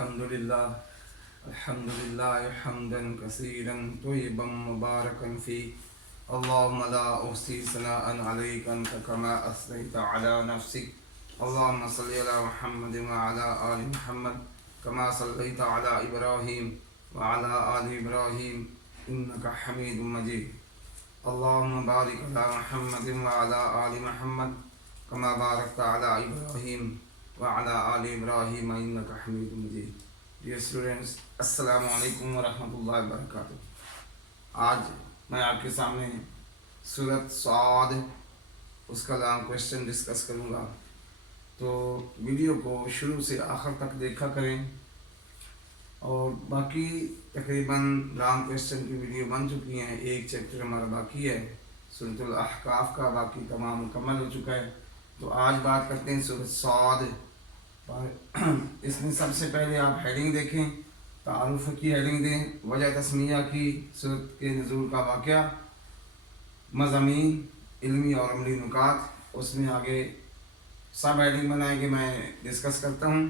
الحمد لله حمدا كثيرا طيبا مباركا فيه. اللهم لا أحصي ثناء عليك أنت كما أثنيت على نفسك. اللهم صل على محمد وعلى آل محمد كما صليت على إبراهيم وعلى آل إبراهيم إنك حميد مجيد. اللهم بارك على محمد وعلى آل محمد كما باركت على إبراهيم وعلى آل إبراهيم إنك حميد مجيد. Dear students, السلام علیکم ورحمۃ اللہ وبرکاتہ. آج میں آپ کے سامنے سورۃ صاد اس کا لانگ کویشچن ڈسکس کروں گا، تو ویڈیو کو شروع سے آخر تک دیکھا کریں. اور باقی تقریباً لانگ کویشچن کی ویڈیو بن چکی ہیں. ایک چیپٹر ہمارا باقی ہے سورۃ الاحقاف کا، باقی تمام مکمل ہو چکا ہے. تو آج بات کرتے ہیں سورۃ صاد. اس میں سب سے پہلے آپ ہیڈنگ دیکھیں، تعارف کی ہیڈنگ دیں، وجہ تسمیہ کی، سورۃ کے نزول کا واقعہ، مضامین، علمی اور عملی نکات. اس میں آگے سب ہیڈنگ بنائیں گے، میں ڈسکس کرتا ہوں.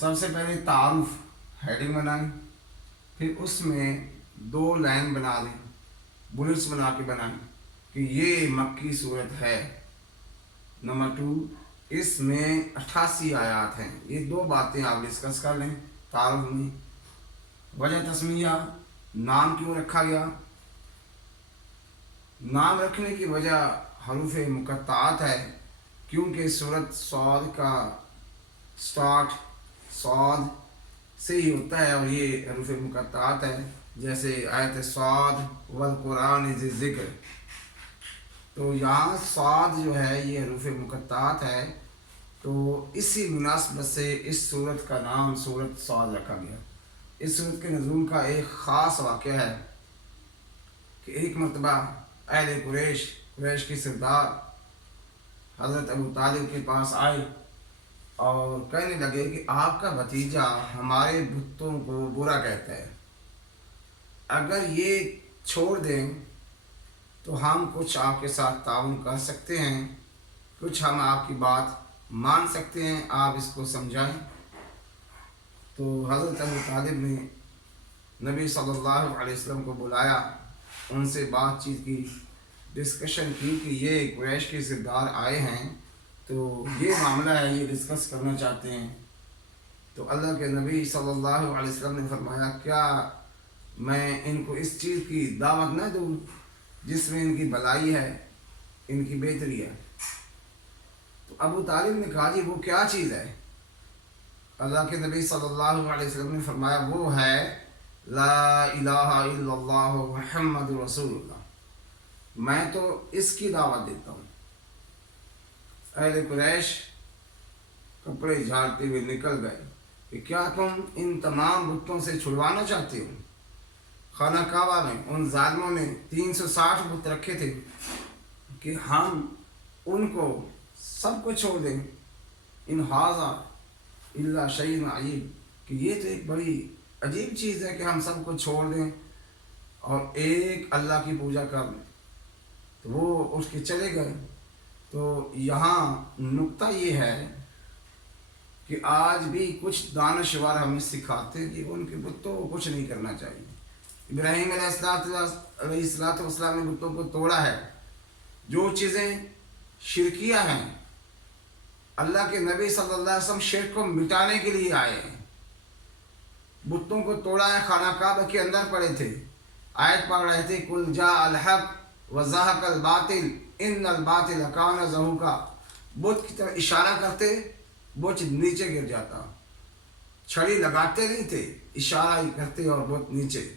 سب سے پہلے تعارف ہیڈنگ بنائیں، پھر اس میں 2 لائن بنا دیں، بلٹس بنا کے بنائیں کہ یہ مکی صورت ہے. نمبر 2، اس میں 88 آیات ہیں. یہ 2 باتیں آپ ڈسکس کر لیں تعارف میں. وجہ تسمیہ، نام کیوں رکھا گیا؟ نام رکھنے کی وجہ حروف مقطعات ہے، کیونکہ سورۃ صاد کا سٹارٹ صاد سے ہی ہوتا ہے اور یہ حروف مقطعات ہے، جیسے آیت صاد والقرآن ذی الذکر. تو یہاں صاد جو ہے یہ حروف مقطعات ہے، تو اسی مناسبت سے اس سورت کا نام سورۃ صاد رکھا گیا. اس سورت کے نزول کا ایک خاص واقعہ ہے کہ ایک مرتبہ اہل قریش کی سردار حضرت ابو طالب کے پاس آئے اور کہنے لگے کہ آپ کا بھتیجا ہمارے بتوں کو برا کہتا ہے، اگر یہ چھوڑ دیں تو ہم کچھ آپ کے ساتھ تعاون کر سکتے ہیں، کچھ ہم آپ کی بات مان سکتے ہیں، آپ اس کو سمجھائیں. تو حضرت ابو طالب نے نبی صلی اللہ علیہ وسلم کو بلایا، ان سے بات چیت کی، ڈسکشن کی کہ یہ قریش کے سردار آئے ہیں، تو یہ معاملہ ہے، یہ ڈسکس کرنا چاہتے ہیں. تو اللہ کے نبی صلی اللہ علیہ وسلم نے فرمایا، کیا میں ان کو اس چیز کی دعوت نہ دوں جس میں ان کی بھلائی ہے، ان کی بہتری ہے؟ تو ابو طالب نے کہا، جی وہ کیا چیز ہے؟ اللہ کے نبی صلی اللہ علیہ وسلم نے فرمایا، وہ ہے لا الہ الا اللہ محمد رسول اللہ. میں تو اس کی دعوت دیتا ہوں. اہل قریش کپڑے جھاڑتے ہوئے نکل گئے کہ کیا تم ان تمام بتوں سے چھڑوانا چاہتے ہو؟ خانہ کعبہ میں ان ظالموں نے 360 بت رکھے تھے کہ ہم ان کو سب کو چھوڑ دیں. ان ھذا الا شیء عجیب، کہ یہ تو ایک بڑی عجیب چیز ہے کہ ہم سب کو چھوڑ دیں اور ایک اللہ کی پوجا کر لیں. تو وہ اٹھ کے چلے گئے. تو یہاں نقطہ یہ ہے کہ آج بھی کچھ دانشور ہمیں سکھاتے ہیں کہ ان کے بتوں کو کچھ نہیں کرنا چاہیے. ابراہیم علیہ السلام نے بتوں کو توڑا ہے. جو چیزیں شرکیہ ہیں، اللہ کے نبی صلی اللہ علیہ وسلم شرک کو مٹانے کے لیے آئے ہیں. بتوں کو توڑا ہے، خانہ کعبہ کے اندر پڑے تھے، آیت پڑھ رہے تھے، قل جاء الحق وزہق الباطل ان الباطل کان زہوقا. بت کی طرف اشارہ کرتے، بت نیچے گر جاتا. چھڑی لگاتے نہیں تھے، اشارہ ہی کرتے اور بت نیچے.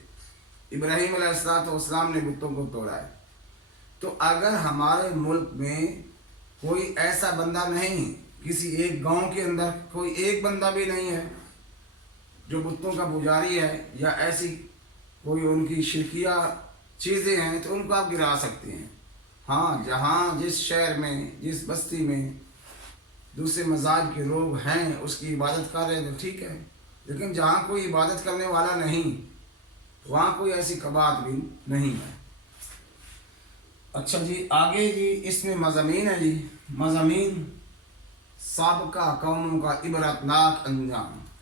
ابراہیم علیہ السلام نے بتوں کو توڑا ہے. تو اگر ہمارے ملک میں کوئی ایسا بندہ نہیں، کسی ایک گاؤں کے اندر کوئی ایک بندہ بھی نہیں ہے جو بتوں کا پجاری ہے یا ایسی کوئی ان کی شرکیہ چیزیں ہیں، تو ان کو آپ گرا سکتے ہیں. ہاں، جہاں جس شہر میں، جس بستی میں دوسرے مذاہب کے لوگ ہیں اس کی عبادت کر رہے ہیں تو ٹھیک ہے، لیکن جہاں کوئی عبادت کرنے والا نہیں وہاں کوئی ایسی قباحت بھی نہیں ہے. اچھا جی، آگے جی اس میں مضامین ہے. مضامین سابقہ قوموں کا عبرتناک انجام.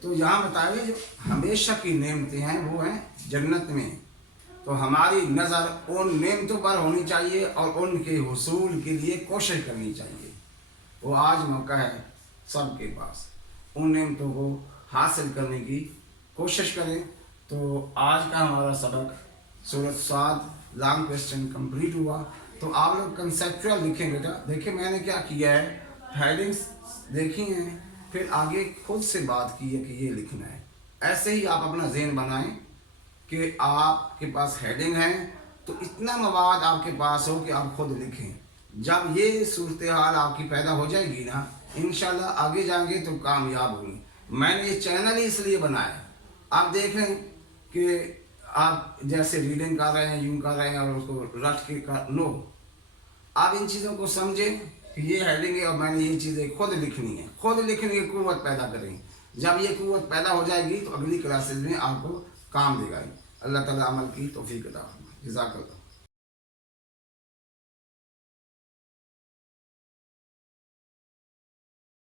تو یہاں بتایا گیا جو ہمیشہ کی نعمتیں ہیں وہ ہیں جنت میں، تو ہماری نظر ان نعمتوں پر ہونی چاہیے اور ان کے حصول کے لیے کوشش کرنی چاہیے۔ وہ آج موقع ہے سب کے پاس، ان نعمتوں کو حاصل کرنے کی کوشش کریں۔ تو آج کا ہمارا سبق سورۃ صاد لانگ کویسچن کمپلیٹ ہوا۔ تو آپ لوگ کنسیپچول لکھیں بیٹا، دیکھیں میں نے کیا کیا ہے، ہیڈنگس دیکھی ہیں، پھر آگے خود سے بات کی ہے کہ یہ لکھنا ہے۔ ایسے ہی آپ اپنا ذہن بنائیں کہ آپ کے پاس ہیڈنگ ہے تو اتنا مواد آپ کے پاس ہو کہ آپ خود لکھیں۔ جب یہ صورتحال آپ کی پیدا ہو جائے گی نا، انشاءاللہ آگے جائیں گے تو کامیاب ہوں گے۔ میں نے یہ چینل ہی اس لیے بنایا، آپ دیکھیں کہ آپ جیسے ریڈنگ کر رہے ہیں یوں کر رہے ہیں اور اس کو رٹ کے نو، آپ ان چیزوں کو سمجھیں کہ یہ ہیڈنگ ہے اور میں نے یہ چیزیں خود لکھنی ہے، خود لکھنے کی قوت پیدا کریں۔ جب یہ قوت پیدا ہو جائے گی تو اگلی کلاسز میں آپ کو کام دے گا۔ اللہ تعالیٰ عمل کی توفیق عطا فرمائے۔ جزاک اللہ۔